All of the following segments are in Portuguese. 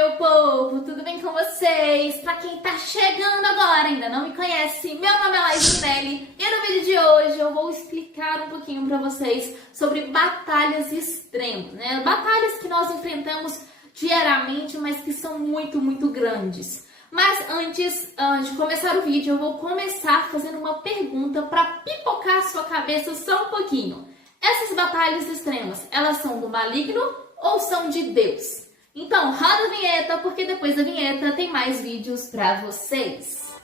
meu povo! Tudo bem com vocês? Pra quem tá chegando agora, ainda não me conhece, meu nome é Laís Minelli e no vídeo de hoje eu vou explicar um pouquinho pra vocês sobre batalhas extremas, né? Batalhas que nós enfrentamos diariamente, mas que são muito grandes. Mas antes de começar o vídeo, eu vou começar fazendo uma pergunta pra pipocar a sua cabeça só um pouquinho. Essas batalhas extremas, elas são do maligno ou são de Deus? Então, roda a vinheta, porque depois da vinheta tem mais vídeos pra vocês.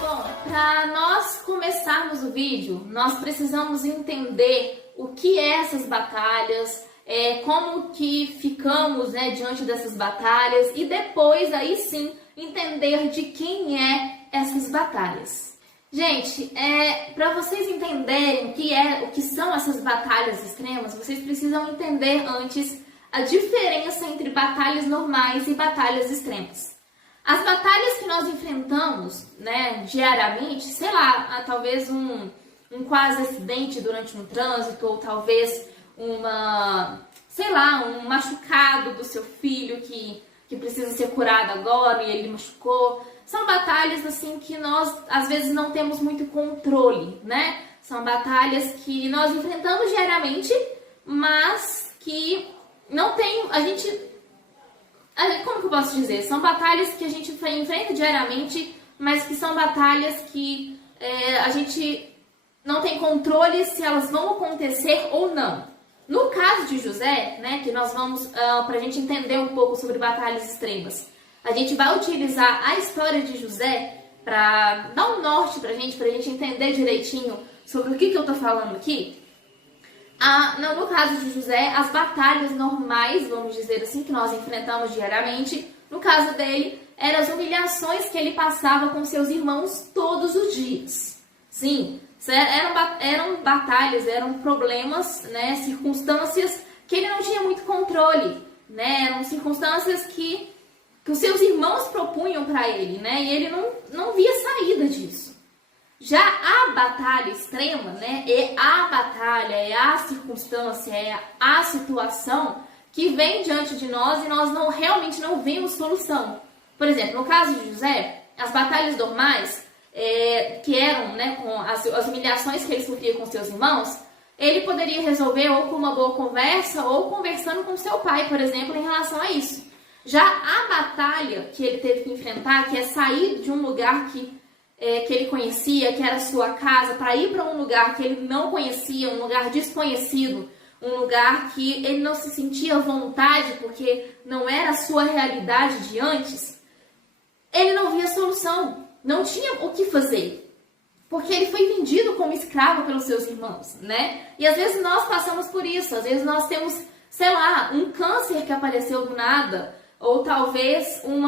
Bom, para nós começarmos o vídeo, nós precisamos entender o que é essas batalhas, como que ficamos, diante dessas batalhas e depois, aí sim, entender de quem é essas batalhas. Gente, para vocês entenderem o que são essas batalhas extremas, vocês precisam entender antes a diferença entre batalhas normais e batalhas extremas. As batalhas que nós enfrentamos, diariamente, sei lá, talvez um quase acidente durante um trânsito, ou talvez um machucado do seu filho que precisa ser curado agora e ele machucou. São batalhas assim que nós às vezes não temos muito controle, né? São batalhas que nós enfrentamos diariamente, mas que não tem, como que eu posso dizer? São batalhas que a gente enfrenta diariamente, mas que são batalhas que a gente não tem controle se elas vão acontecer ou não. No caso de José, que nós vamos, para a gente entender um pouco sobre batalhas extremas, a gente vai utilizar a história de José para dar um norte para a gente entender direitinho sobre o que eu estou falando aqui. No caso de José, as batalhas normais, vamos dizer assim, que nós enfrentamos diariamente, no caso dele, eram as humilhações que ele passava com seus irmãos todos os dias. Sim, eram batalhas, eram problemas, circunstâncias que ele não tinha muito controle, eram circunstâncias que os seus irmãos propunham para ele, e ele não via saída disso. Já a batalha extrema, é a batalha, é a circunstância, é a situação que vem diante de nós e nós realmente não vemos solução. Por exemplo, no caso de José, as batalhas normais, que eram com as humilhações que ele sofria com seus irmãos, ele poderia resolver ou com uma boa conversa ou conversando com seu pai, por exemplo, em relação a isso. Já a batalha que ele teve que enfrentar, que é sair de um lugar que ele conhecia, que era a sua casa, para ir para um lugar que ele não conhecia, um lugar desconhecido, um lugar que ele não se sentia à vontade porque não era a sua realidade de antes, ele não via solução, não tinha o que fazer, porque ele foi vendido como escravo pelos seus irmãos, E às vezes nós passamos por isso, às vezes nós temos, sei lá, um câncer que apareceu do nada, ou talvez um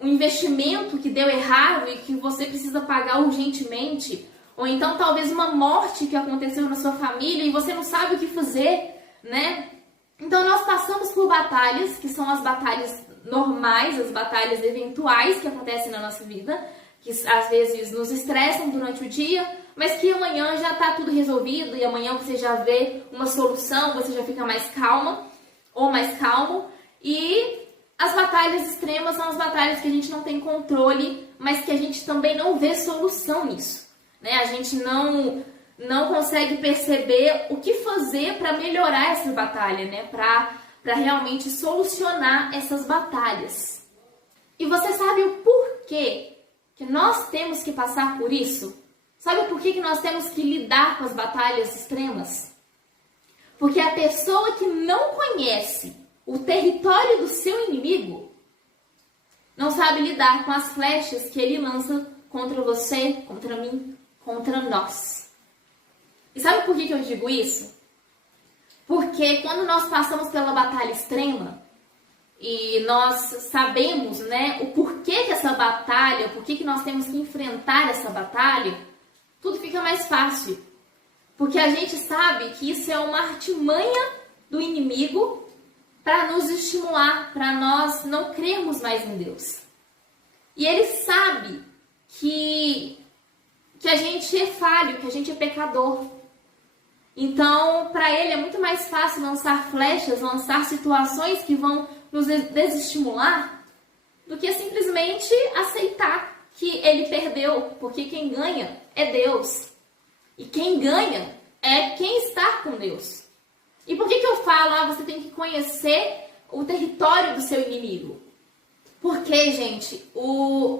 investimento que deu errado e que você precisa pagar urgentemente, ou então talvez uma morte que aconteceu na sua família e você não sabe o que fazer, Então nós passamos por batalhas, que são as batalhas normais, as batalhas eventuais que acontecem na nossa vida, que às vezes nos estressam durante o dia, mas que amanhã já está tudo resolvido e amanhã você já vê uma solução, você já fica mais calma ou mais calmo. E as batalhas extremas são as batalhas que a gente não tem controle, mas que a gente também não vê solução nisso, A gente não consegue perceber o que fazer para melhorar essa batalha, para realmente solucionar essas batalhas. E você sabe o porquê que nós temos que passar por isso? Sabe por que nós temos que lidar com as batalhas extremas? Porque a pessoa que não conhece o território do seu inimigo não sabe lidar com as flechas que ele lança contra você, contra mim, contra nós. E sabe por que eu digo isso? Porque quando nós passamos pela batalha extrema e nós sabemos, o porquê que essa batalha, por que nós temos que enfrentar essa batalha, tudo fica mais fácil. Porque a gente sabe que isso é uma artimanha do inimigo para nos estimular, para nós não crermos mais em Deus. E ele sabe que a gente é falho, que a gente é pecador. Então, para ele é muito mais fácil lançar flechas, lançar situações que vão nos desestimular, do que simplesmente aceitar que ele perdeu, porque quem ganha é Deus. E quem ganha é quem está com Deus. E por que eu falo, você tem que conhecer o território do seu inimigo? Porque, gente,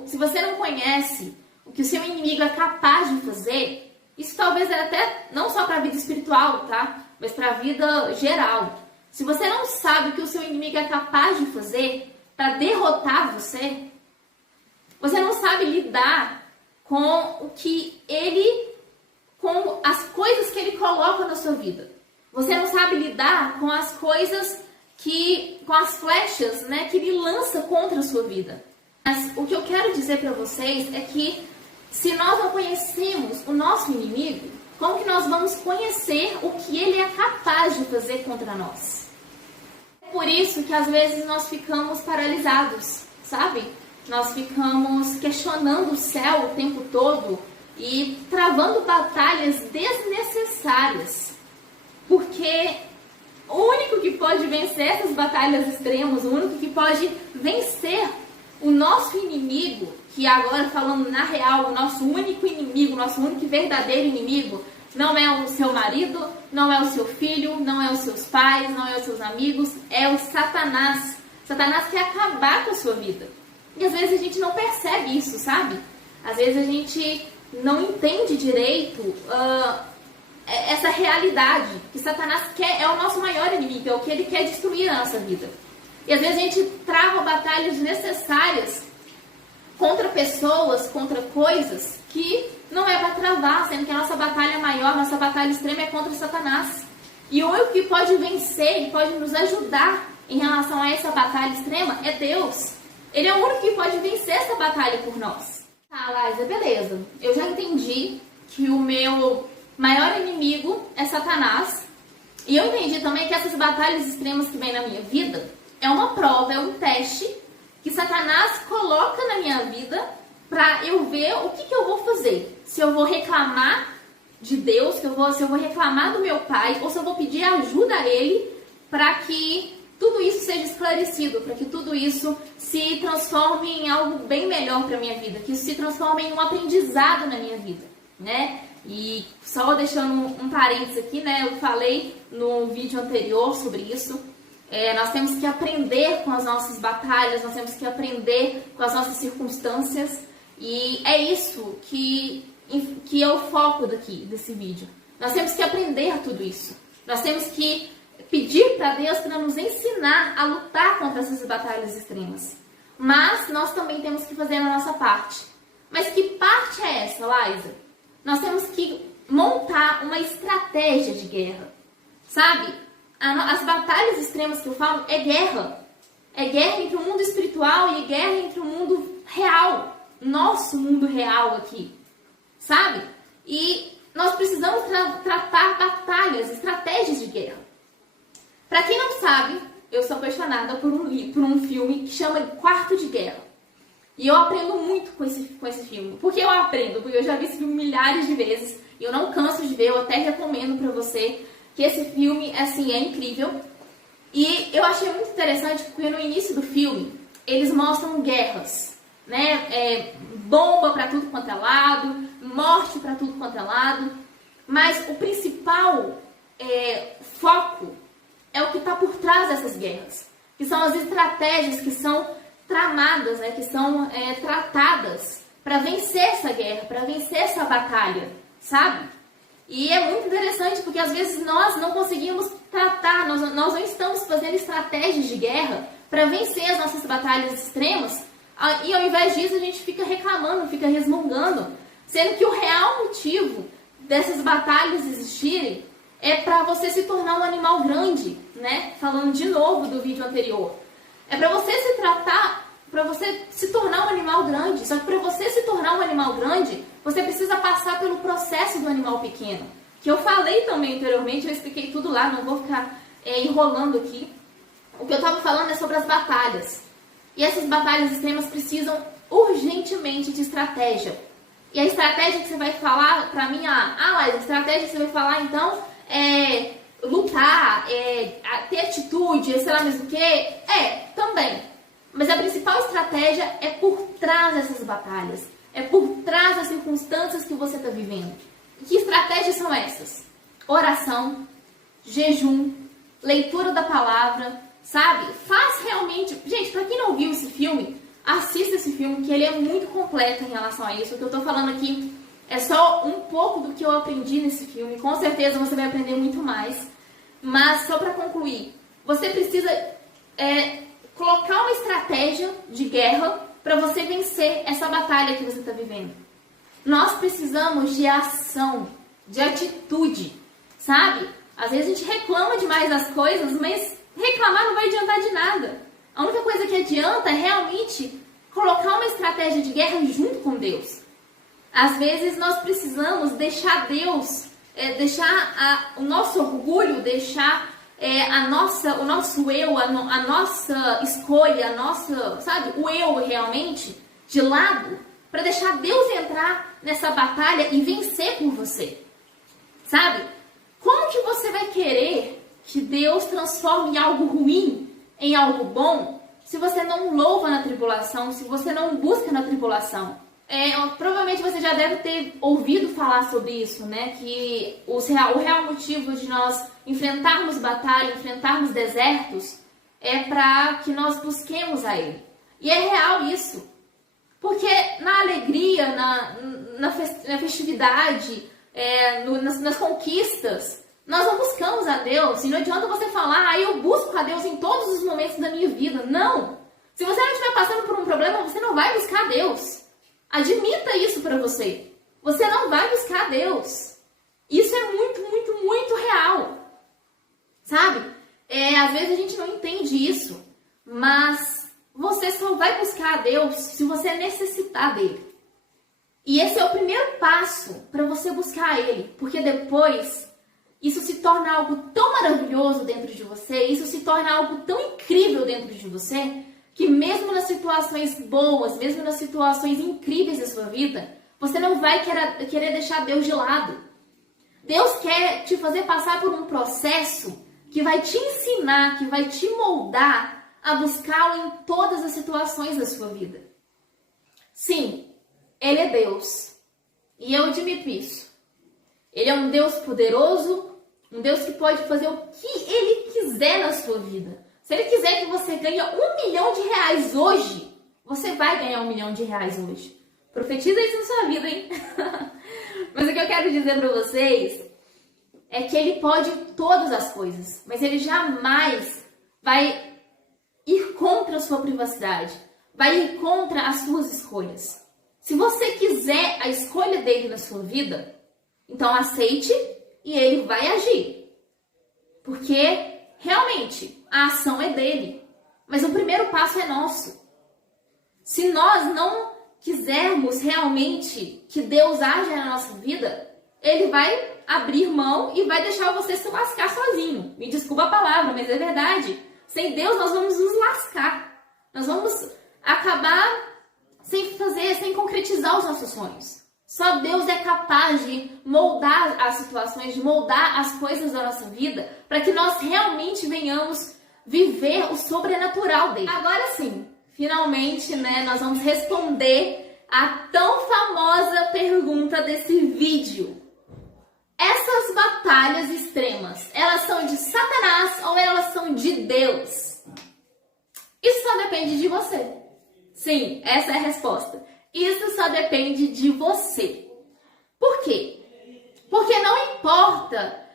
se você não conhece o que o seu inimigo é capaz de fazer, isso talvez é até não só para a vida espiritual, tá? Mas para a vida geral. Se você não sabe o que o seu inimigo é capaz de fazer para derrotar você, você não sabe lidar com com as coisas que ele coloca na sua vida. Você não sabe lidar com as coisas com as flechas, né, que ele lança contra a sua vida. Mas o que eu quero dizer para vocês é que se nós não conhecemos o nosso inimigo, como que nós vamos conhecer o que ele é capaz de fazer contra nós? É por isso que às vezes nós ficamos paralisados, sabe? Nós ficamos questionando o céu o tempo todo e travando batalhas desnecessárias. Porque o único que pode vencer essas batalhas extremas, o único que pode vencer o nosso inimigo, que agora falando na real, o nosso único inimigo, o nosso único e verdadeiro inimigo, não é o seu marido, não é o seu filho, não é os seus pais, não é os seus amigos, é o Satanás. Satanás quer acabar com a sua vida. E às vezes a gente não percebe isso, sabe? Às vezes a gente não entende direito essa realidade, que Satanás é o nosso maior inimigo, é o que ele quer destruir a nossa vida. E às vezes a gente trava batalhas necessárias contra pessoas, contra coisas que não é para travar, sendo que a nossa batalha maior, nossa batalha extrema é contra Satanás. E o único que pode vencer e pode nos ajudar em relação a essa batalha extrema é Deus. Ele é o único que pode vencer essa batalha por nós. Tá, Laísa, beleza. Eu já entendi que o meu maior inimigo é Satanás. E eu entendi também que essas batalhas extremas que vêm na minha vida é uma prova, é um teste que Satanás coloca na minha vida para eu ver o que eu vou fazer. Se eu vou reclamar de Deus, se eu vou reclamar do meu pai, ou se eu vou pedir ajuda a ele para que tudo isso seja esclarecido, para que tudo isso se transforme em algo bem melhor para a minha vida, que isso se transforme em um aprendizado na minha vida, né? E só deixando um parênteses aqui, né? Eu falei no vídeo anterior sobre isso. Nós temos que aprender com as nossas batalhas, nós temos que aprender com as nossas circunstâncias. E é isso que é o foco desse vídeo. Nós temos que aprender tudo isso. Nós temos que pedir para Deus para nos ensinar a lutar contra essas batalhas extremas. Mas nós também temos que fazer a nossa parte. Mas que parte é essa, Laísa? Nós temos que montar uma estratégia de guerra. Sabe? As batalhas extremas que eu falo é guerra. É guerra entre o mundo espiritual e guerra entre o mundo real. Nosso mundo real aqui. Sabe? E nós precisamos tratar batalhas, estratégias de guerra. Para quem não sabe, eu sou apaixonada por um filme que chama Quarto de Guerra. E eu aprendo muito com esse filme. Por que eu aprendo? Porque eu já vi esse filme milhares de vezes. E eu não canso de ver, eu até recomendo para você que esse filme, assim, é incrível. E eu achei muito interessante porque no início do filme, eles mostram guerras, né? Bomba para tudo quanto é lado, morte para tudo quanto é lado. Mas o principal foco é o que está por trás dessas guerras, que são as estratégias que são tramadas, né, que são tratadas para vencer essa guerra, para vencer essa batalha, sabe? E é muito interessante porque às vezes nós não conseguimos tratar, nós não estamos fazendo estratégias de guerra para vencer as nossas batalhas extremas, e ao invés disso a gente fica reclamando, fica resmungando, sendo que o real motivo dessas batalhas existirem é para você se tornar um animal grande, né? Falando de novo do vídeo anterior. É para você para você se tornar um animal grande. Só que para você se tornar um animal grande, você precisa passar pelo processo do animal pequeno. Que eu falei também anteriormente, eu expliquei tudo lá, não vou ficar enrolando aqui. O que eu estava falando é sobre as batalhas. E essas batalhas extremas precisam urgentemente de estratégia. E a estratégia que você vai falar para mim, Laís, a estratégia que você vai falar então lutar, ter atitude, sei lá mesmo o que, também. Mas a principal estratégia é por trás dessas batalhas, é por trás das circunstâncias que você está vivendo. E que estratégias são essas? Oração, jejum, leitura da palavra, sabe? Faz realmente... Gente, pra quem não viu esse filme, assista esse filme, que ele é muito completo em relação a isso. O que eu tô falando aqui é só um pouco do que eu aprendi nesse filme. Com certeza você vai aprender muito mais. Mas, só pra concluir, você precisa colocar uma estratégia de guerra para você vencer essa batalha que você está vivendo. Nós precisamos de ação, de atitude, sabe? Às vezes a gente reclama demais das coisas, mas reclamar não vai adiantar de nada. A única coisa que adianta é realmente colocar uma estratégia de guerra junto com Deus. Às vezes nós precisamos deixar Deus, deixar o nosso orgulho, deixar o nosso eu, a nossa escolha, sabe, o eu realmente de lado, para deixar Deus entrar nessa batalha e vencer por você. Sabe? Como que você vai querer que Deus transforme algo ruim em algo bom se você não louva na tribulação, se você não busca na tribulação? Provavelmente você já deve ter ouvido falar sobre isso, né? Que o real motivo de nós enfrentarmos batalha, enfrentarmos desertos, é para que nós busquemos a Ele. E é real isso. Porque na alegria, na festividade, nas conquistas, nós não buscamos a Deus. E não adianta você falar, eu busco a Deus em todos os momentos da minha vida. Não! Se você não estiver passando por um problema, você não vai buscar a Deus. Admita isso para você. Você não vai buscar Deus. Isso é muito, muito, muito real. Sabe? Às vezes a gente não entende isso. Mas você só vai buscar a Deus se você necessitar dele. E esse é o primeiro passo para você buscar ele. Porque depois isso se torna algo tão maravilhoso dentro de você. Isso se torna algo tão incrível dentro de você, que mesmo nas situações boas, mesmo nas situações incríveis da sua vida, você não vai querer deixar Deus de lado. Deus quer te fazer passar por um processo que vai te ensinar, que vai te moldar a buscá-lo em todas as situações da sua vida. Sim, Ele é Deus. E eu admito isso. Ele é um Deus poderoso, um Deus que pode fazer o que Ele quiser na sua vida. Se Ele quiser que você ganhe R$1 milhão hoje, você vai ganhar R$1 milhão hoje. Profetiza isso na sua vida, hein? Mas o que eu quero dizer para vocês é que Ele pode todas as coisas, mas Ele jamais vai ir contra a sua privacidade, vai ir contra as suas escolhas. Se você quiser a escolha dele na sua vida, então aceite e Ele vai agir. Porque realmente a ação é dele, mas o primeiro passo é nosso. Se nós não quisermos realmente que Deus haja na nossa vida, Ele vai abrir mão e vai deixar você se lascar sozinho. Me desculpa a palavra, mas é verdade. Sem Deus nós vamos nos lascar. Nós vamos acabar sem concretizar os nossos sonhos. Só Deus é capaz de moldar as situações, de moldar as coisas da nossa vida, para que nós realmente venhamos viver o sobrenatural dele. Agora sim, finalmente, nós vamos responder a tão famosa pergunta desse vídeo. Essas batalhas extremas, elas são de Satanás ou elas são de Deus? Isso só depende de você. Sim, essa é a resposta. Isso só depende de você. Por quê? Porque não importa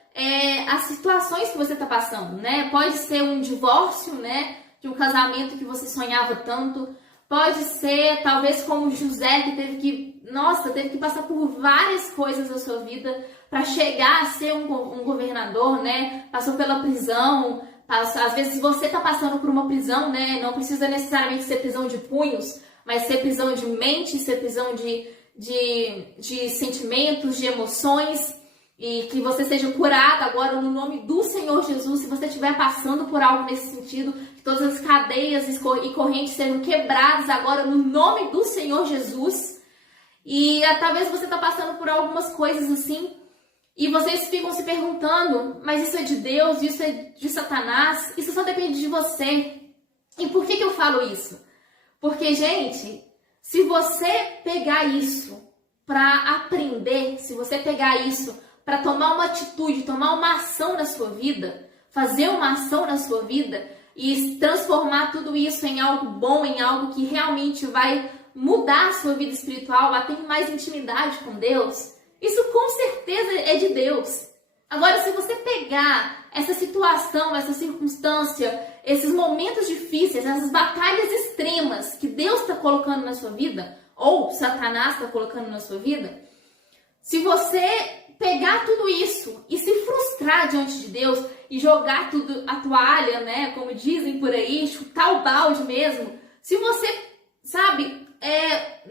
as situações que você está passando, né? Pode ser um divórcio, né? De um casamento que você sonhava tanto. Pode ser, talvez, como José, que teve que passar por várias coisas na sua vida para chegar a ser um governador, né? Passou pela prisão. Às vezes você está passando por uma prisão, né? Não precisa necessariamente ser prisão de punhos, mas ser prisão de mente, ser prisão de sentimentos, de emoções, e que você seja curado agora no nome do Senhor Jesus. Se você estiver passando por algo nesse sentido, que todas as cadeias e correntes sejam quebradas agora no nome do Senhor Jesus. E talvez você está passando por algumas coisas assim, E vocês ficam se perguntando, mas isso é de Deus, isso é de Satanás, isso só depende de você. E por que eu falo isso? Porque, gente, se você pegar isso para aprender, se você pegar isso para tomar uma atitude, tomar uma ação na sua vida, fazer uma ação na sua vida e transformar tudo isso em algo bom, em algo que realmente vai mudar a sua vida espiritual, a ter mais intimidade com Deus, isso com certeza é de Deus. Agora, se você pegar essa situação, essa circunstância, esses momentos difíceis, essas batalhas extremas que Deus está colocando na sua vida, ou Satanás está colocando na sua vida, se você pegar tudo isso e se frustrar diante de Deus e jogar tudo a toalha, né, como dizem por aí, chutar o balde mesmo, se você, sabe,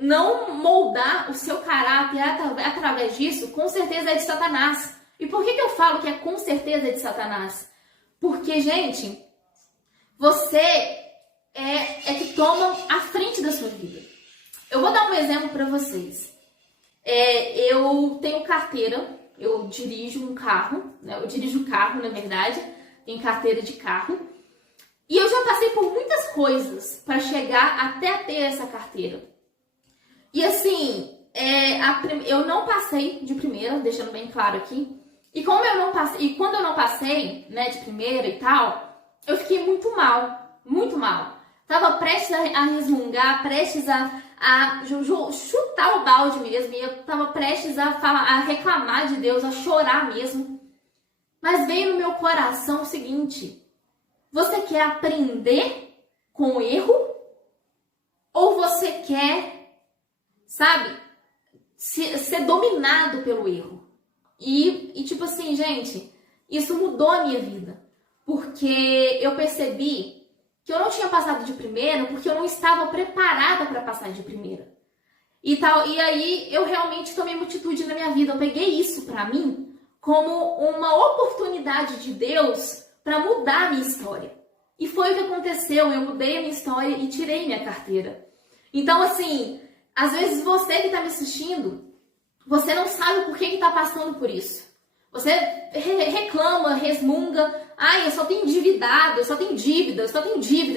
não moldar o seu caráter através disso, com certeza é de Satanás. E por que eu falo que com certeza é de Satanás? Porque, gente, você é que toma a frente da sua vida. Eu vou dar um exemplo para vocês. Eu tenho carteira, eu dirijo um carro, né? Eu dirijo um carro, na verdade, tenho carteira de carro. E eu já passei por muitas coisas para chegar até ter essa carteira. E assim, eu não passei de primeira, deixando bem claro aqui. E quando eu não passei, né, de primeira e tal, eu fiquei muito mal, muito mal. Tava prestes a resmungar, prestes a chutar o balde mesmo. E eu tava prestes a reclamar de Deus, a chorar mesmo. Mas veio no meu coração o seguinte: você quer aprender com o erro? Ou você quer, sabe, ser dominado pelo erro? E tipo assim, gente, isso mudou a minha vida. Porque eu percebi que eu não tinha passado de primeira porque eu não estava preparada para passar de primeira. E aí eu realmente tomei uma atitude na minha vida. Eu peguei isso para mim como uma oportunidade de Deus para mudar a minha história. E foi o que aconteceu. Eu mudei a minha história e tirei minha carteira. Então, assim, às vezes você que está me assistindo, você não sabe por que está passando por isso. Você reclama, resmunga. Ai, eu só tenho endividado, eu só tenho dívida,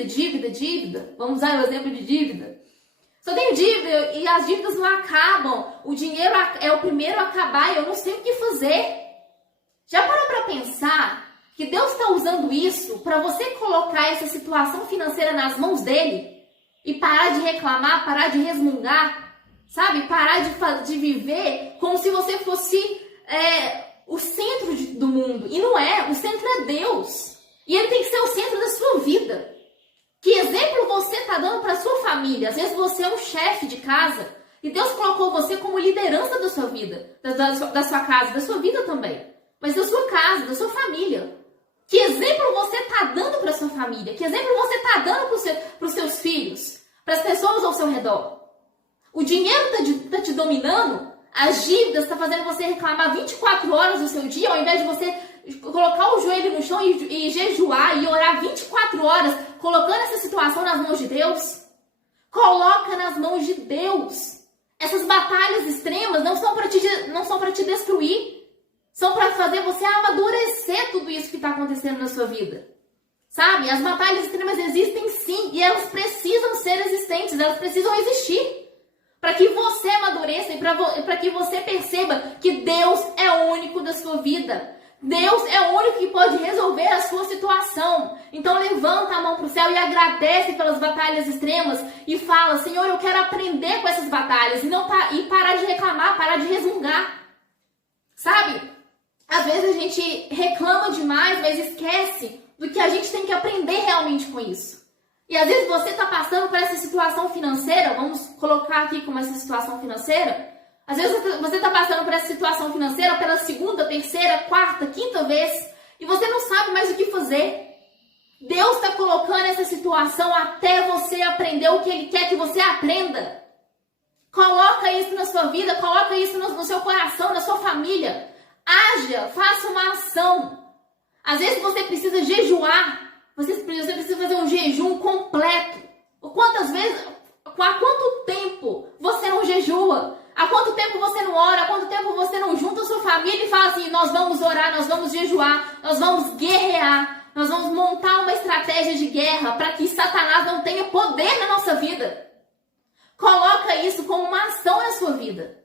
dívida. Vamos usar o exemplo de dívida. Só tenho dívida e as dívidas não acabam. O dinheiro é o primeiro a acabar e eu não sei o que fazer. Já parou para pensar que Deus está usando isso para você colocar essa situação financeira nas mãos dele e parar de reclamar, parar de resmungar? Sabe? Parar de viver como se você fosse o centro do mundo. E não é. O centro é Deus. E ele tem que ser o centro da sua vida. Que exemplo você está dando para sua família? Às vezes você é um chefe de casa e Deus colocou você como liderança da sua vida, da sua casa, da sua vida também. Mas da sua casa, da sua família. Que exemplo você está dando para sua família? Que exemplo você está dando para os seus filhos? Para as pessoas ao seu redor? O dinheiro está te dominando, as dívidas estão fazendo você reclamar 24 horas do seu dia, ao invés de você colocar o joelho no chão e jejuar e orar 24 horas, colocando essa situação nas mãos de Deus. Coloca nas mãos de Deus. Essas batalhas extremas não são para te destruir, são para fazer você amadurecer tudo isso que está acontecendo na sua vida. Sabe? As batalhas extremas existem sim, e elas precisam ser existentes, elas precisam existir. Para que você amadureça e para que você perceba que Deus é o único da sua vida. Deus é o único que pode resolver a sua situação. Então levanta a mão para o céu e agradece pelas batalhas extremas e fala: Senhor, eu quero aprender com essas batalhas e parar de reclamar, parar de resmungar. Sabe? Às vezes a gente reclama demais, mas esquece do que a gente tem que aprender realmente com isso. E às vezes você está passando por essa situação financeira, vamos colocar aqui como essa situação financeira. Às vezes você está passando por essa situação financeira pela segunda, terceira, quarta, quinta vez e você não sabe mais o que fazer. Deus está colocando essa situação até você aprender o que Ele quer que você aprenda. Coloca isso na sua vida, coloca isso no seu coração, na sua família. Haja, faça uma ação. Às vezes você precisa jejuar. Você precisa fazer um jejum completo. Há quanto tempo você não jejua? Há quanto tempo você não ora? Há quanto tempo você não junta a sua família e fala assim, nós vamos orar, nós vamos jejuar, nós vamos guerrear, nós vamos montar uma estratégia de guerra para que Satanás não tenha poder na nossa vida. Coloca isso como uma ação na sua vida.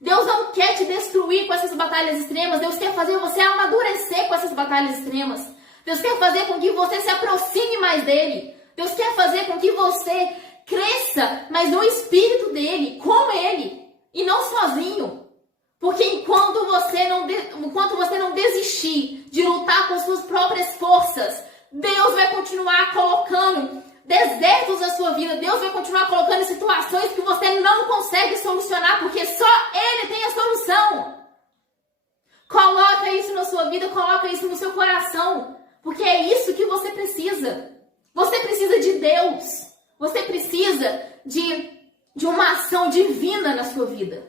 Deus não quer te destruir com essas batalhas extremas. Deus quer fazer você amadurecer com essas batalhas extremas. Deus quer fazer com que você se aproxime mais dele. Deus quer fazer com que você cresça, mas no espírito dele, com ele, e não sozinho. Porque enquanto você não desistir de lutar com suas próprias forças, Deus vai continuar colocando desertos na sua vida. Deus vai continuar colocando situações que você não consegue solucionar, porque só Ele tem a solução. Coloca isso na sua vida, coloca isso no seu coração, porque é isso que você precisa. Você precisa de Deus. Você precisa de uma ação divina na sua vida.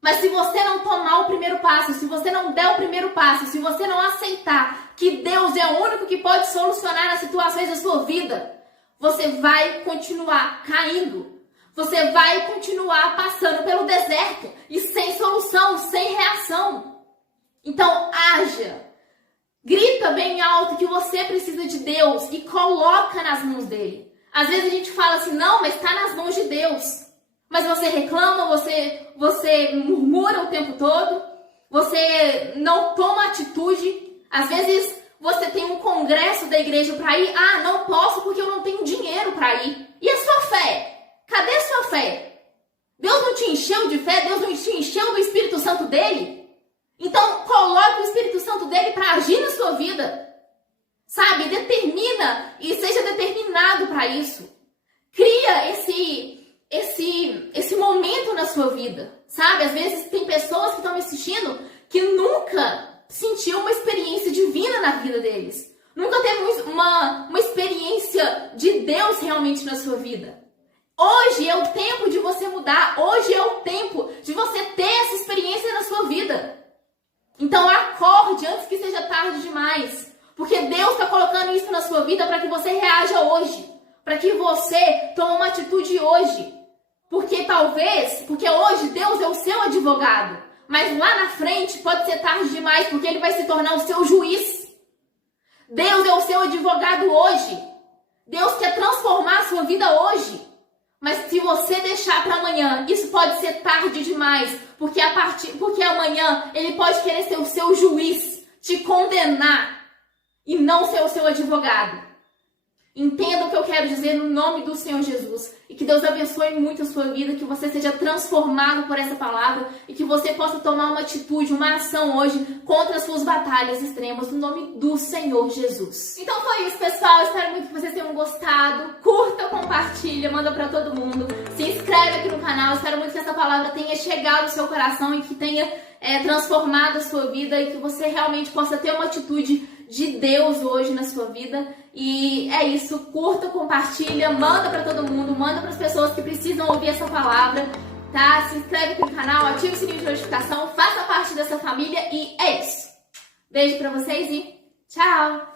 Mas se você não tomar o primeiro passo, se você não der o primeiro passo, se você não aceitar que Deus é o único que pode solucionar as situações da sua vida, você vai continuar caindo. Você vai continuar passando pelo deserto e sem solução, sem reação. Então, haja. Grita bem alto que você precisa de Deus e coloca nas mãos dele. Às vezes a gente fala assim, não, mas está nas mãos de Deus. Mas você reclama, você murmura o tempo todo, você não toma atitude. Às vezes você tem um congresso da igreja para ir, não posso porque eu não tenho dinheiro para ir. E a sua fé? Cadê a sua fé? Deus não te encheu de fé? Deus não te encheu do Espírito Santo dele? Então coloque o Espírito Santo dele para agir na sua vida. Sabe? Determina e seja determinado para isso. Cria esse momento na sua vida, sabe? Às vezes tem pessoas que estão me assistindo que nunca sentiu uma experiência divina na vida deles. Nunca teve uma experiência de Deus realmente na sua vida. Hoje é o tempo de você mudar. Hoje é o tempo de você ter essa experiência na sua vida. Então acorde antes que seja tarde demais. Porque Deus está colocando isso na sua vida para que você reaja hoje. Para que você tome uma atitude hoje. Porque hoje Deus é o seu advogado. Mas lá na frente pode ser tarde demais, porque Ele vai se tornar o seu juiz. Deus é o seu advogado hoje. Deus quer transformar a sua vida hoje. Mas se você deixar para amanhã, isso pode ser tarde demais. Porque amanhã Ele pode querer ser o seu juiz, te condenar e não ser o seu advogado. Entenda o que eu quero dizer no nome do Senhor Jesus. E que Deus abençoe muito a sua vida, que você seja transformado por essa palavra e que você possa tomar uma atitude, uma ação hoje contra as suas batalhas extremas no nome do Senhor Jesus. Então foi isso, pessoal. Espero muito que vocês tenham gostado. Curta, compartilha, manda pra todo mundo. Se inscreve aqui no canal. Espero muito que essa palavra tenha chegado ao seu coração e que tenha transformado a sua vida e que você realmente possa ter uma atitude de Deus hoje na sua vida. E é isso, curta, compartilha, manda pra todo mundo, manda pras pessoas que precisam ouvir essa palavra, tá? Se inscreve aqui no canal, ativa o sininho de notificação, faça parte dessa família e é isso. Beijo pra vocês e tchau!